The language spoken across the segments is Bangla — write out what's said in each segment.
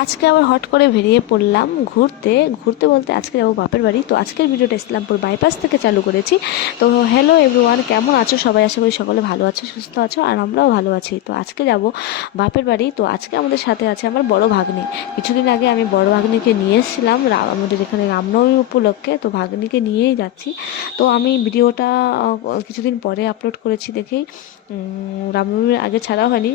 আজকে আবার হট করে বেরিয়ে পড়লাম ঘুরতে ঘুরতে বলতে আজকে যাবো বাপের বাড়ি। তো আজকের ভিডিওটা ইসলামপুর বাইপাস থেকে চালু করেছি। তো হ্যালো এভরিওয়ান, কেমন আছো সবাই? আশা করি সকলে ভালো আছো, সুস্থ আছো, আর আমরাও ভালো আছি। তো আজকে যাব বাপের বাড়ি। তো আজকে আমাদের সাথে আছে আমার বড় ভাগ্নি। কিছুদিন আগে আমি বড় ভাগ্নিকে নিয়ে এসেছিলাম আমাদের এখানে রামনবমী উপলক্ষে। তো ভাগ্নিকে নিয়েই যাচ্ছি। তো আমি ভিডিওটা কিছুদিন পরে আপলোড করেছি দেখেই, রামনবমীর আগে ছাড়া হয়নি।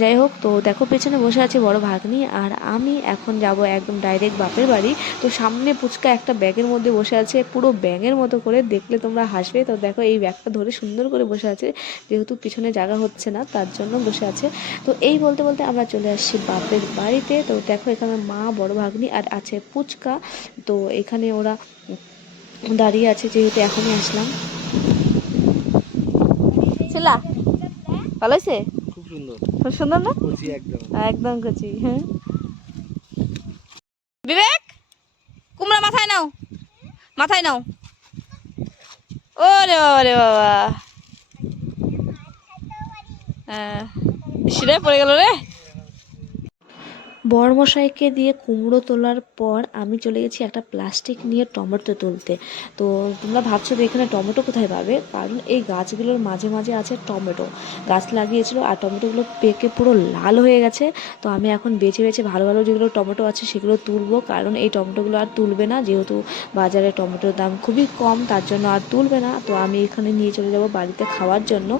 যাই হোক, তো দেখো পেছনে বসে আছে বড় ভাগ্নি, আর আমি এখন যাব একদম ডাইরেক্ট বাপের বাড়ি। তো সামনে পুচকা একটা ব্যাগের মধ্যে বসে আছে, পুরো ব্যাগের মতো করে, দেখলে তোমরা হাসবে। তো দেখো এই ব্যাগটা ধরে সুন্দর করে বসে আছে, যেহেতু পিছনে জায়গা হচ্ছে না তার জন্য বসে আছে। তো এই বলতে বলতে আমরা চলে আসছি বাপের বাড়িতে। তো দেখো এখানে মা, বড় ভাগ্নি আর আছে পুচকা। তো এখানে ওরা দাঁড়িয়ে আছে, যেহেতু এখনই আসলাম। ছেলা ভালো হয়েছে, খুব সুন্দর, খুব সুন্দর না? একদম একদম কচি। হ্যাঁ বিবেক, কুমড়া মাথায় নাও, মাথায় নাও। ওরে বাবা রে বাবা, সিরায় পড়ে গেল রে। বড়মশাইকে দিয়ে কুমড়ো তোলার পর আমি চলে গেছি একটা প্লাস্টিক নিয়ে টমেটো তুলতে। তো তোমরা ভাবছো যে এখানে টমেটো কোথায় পাবে, কারণ এই গাছগুলোর মাঝে মাঝে আছে টমেটো। গাছ লাগিয়েছিল আর টমেটোগুলো পেকে পুরো লাল হয়ে গেছে। তো আমি এখন বেছে বেছে ভালো ভালো যেগুলো টমেটো আছে সেগুলো তুলবো, কারণ এই টমেটোগুলো আর তুলবে না, যেহেতু বাজারে টমেটোর দাম খুবই কম, তার জন্য আর তুলবে না। তো আমি এখানে নিয়ে চলে যাব বাড়িতে খাওয়ার জন্য।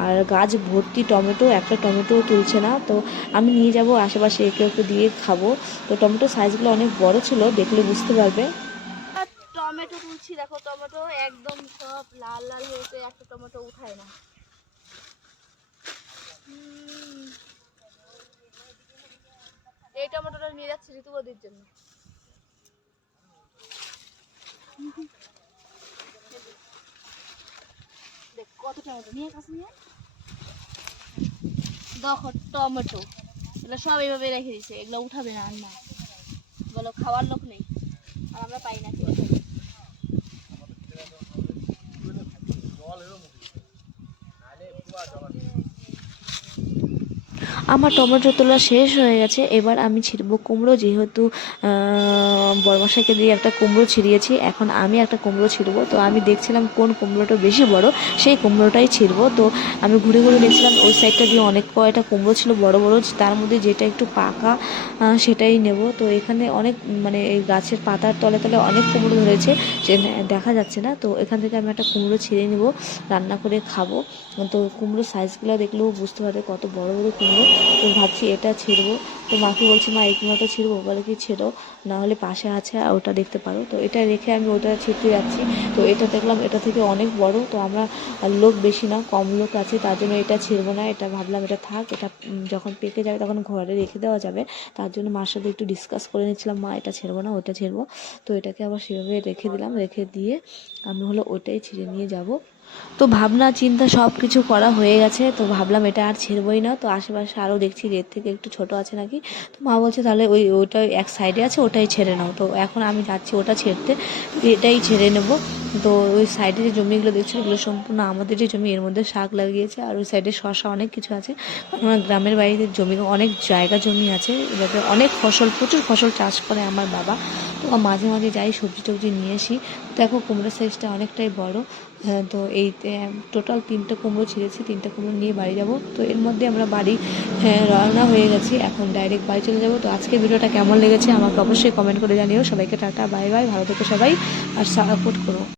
আর গাছ ভর্তি টমেটো, একটা টমেটোও তুলছে না। তো আমি নিয়ে যাব আশেপাশে একে ওকে দিয়ে খাবো। তো টমেটো সাইজগুলো অনেক বড় ছিল, দেখলে বুঝতে পারবে। টমেটো তুলছি, দেখো টমেটো একদম সব লাল লাল হয়েছে, একটা টমেটো উঠায় না। এই টমেটোটা নিয়ে যাচ্ছি ঋতুবদির জন্য। দেখ কত টমেটো নিয়ে কাছে নিয়ে দেখো টমেটো, এগুলো সব এইভাবে রেখে দিছে, এগুলো উঠাবে না। আর না বলো, খাওয়ার লোক নেই আর আমরা পাই না খেতে। আমার টমেটো তোলা শেষ হয়ে গেছে, এবার আমি ছিঁড়বো কুমড়ো। যেহেতু বড়মশাইকে দিয়ে একটা কুমড়ো ছিঁড়িয়েছি, এখন আমি একটা কুমড়ো ছিঁড়বো। তো আমি দেখছিলাম কোন কুমড়োটা বেশি বড়, সেই কুমড়োটাই ছিঁড়বো। তো আমি ঘুরে ঘুরে দেখছিলাম ওই সাইডটা দিয়ে অনেক কয়টা কুমড়ো ছিল বড় বড়, তার মধ্যে যেটা একটু পাকা সেটাই নেব। তো এখানে অনেক মানে এই গাছের পাতার তলে তলে অনেক কুমড়ো ধরেছে, সে দেখা যাচ্ছে না। তো এখান থেকে আমি একটা কুমড়ো ছিঁড়ে নেব, রান্না করে খাবো। তো কুমড়োর সাইজগুলো দেখলেও বুঝতে পারবে কত বড় বড় কুমড়ো। তো ভাবছি এটা ছিঁড়বো। তো মাকে বলছি, মা এই কুমড়োটা ছিঁড়বো, বলে কি ছেড়ো, না হলে পাশে আছে ওটা দেখতে পারো। তো এটা রেখে আমি ওটা ছিঁড়তে যাচ্ছি। তো এটা দেখলাম এটা থেকে অনেক বড়। তো আমরা লোক বেশি না, কম লোক আছে, তার জন্য এটা ছিঁড়বো না। এটা ভাবলাম এটা থাক, এটা যখন পেকে যাবে তখন ঘরে রেখে দেওয়া যাবে। তার জন্য মার সাথে একটু ডিসকাস করে নিচ্ছিলাম, মা এটা ছিঁড়বো না ওটা ছিঁড়বো। তো এটাকে আবার সেভাবে রেখে দিলাম, রেখে দিয়ে আমি হলো ওটাই ছিঁড়ে নিয়ে যাব। তো ভাবনা চিন্তা সব কিছু করা হয়ে গেছে। তো ভাবলাম এটা আর ছিঁড়বই না। তো আশেপাশে আরও দেখছি যে এর থেকে একটু ছোট আছে নাকি। তো মা বলছে তাহলে ওইটাই এক সাইডে আছে, ওটাই ছেড়ে নাও। তো এখন আমি যাচ্ছি ওটা ছেড়তে, এটাই ছেড়ে নেব। তো ওই সাইডে যে জমিগুলো দেখছি ওগুলো সম্পূর্ণ আমাদেরই জমি, এর মধ্যে শাক লাগিয়েছে, আর ওই সাইডে শশা অনেক কিছু আছে। আমার গ্রামের বাড়িতে জমি অনেক জায়গা জমি আছে, এভাবে অনেক ফসল, প্রচুর ফসল চাষ করে আমার বাবা। তো মাঝে মাঝে যাই সবজি টবজি নিয়ে আসি। দেখো কুমড়োর সাইজটা অনেকটাই বড়। তো এই টোটাল 3টে কুমড়ো ছিঁড়েছি, 3টে কুমড়ো নিয়ে বাড়ি যাব। তো এর মধ্যে আমরা বাড়ি রওনা হয়ে গেছি, এখন ডাইরেক্ট বাড়ি চলে যাব। তো আজকে ভিডিওটা কেমন লেগেছে আমাকে অবশ্যই কমেন্ট করে জানিও। সবাইকে টাটা, বাই বাই, ভালো থেকো সবাই, আর সাপোর্ট করো।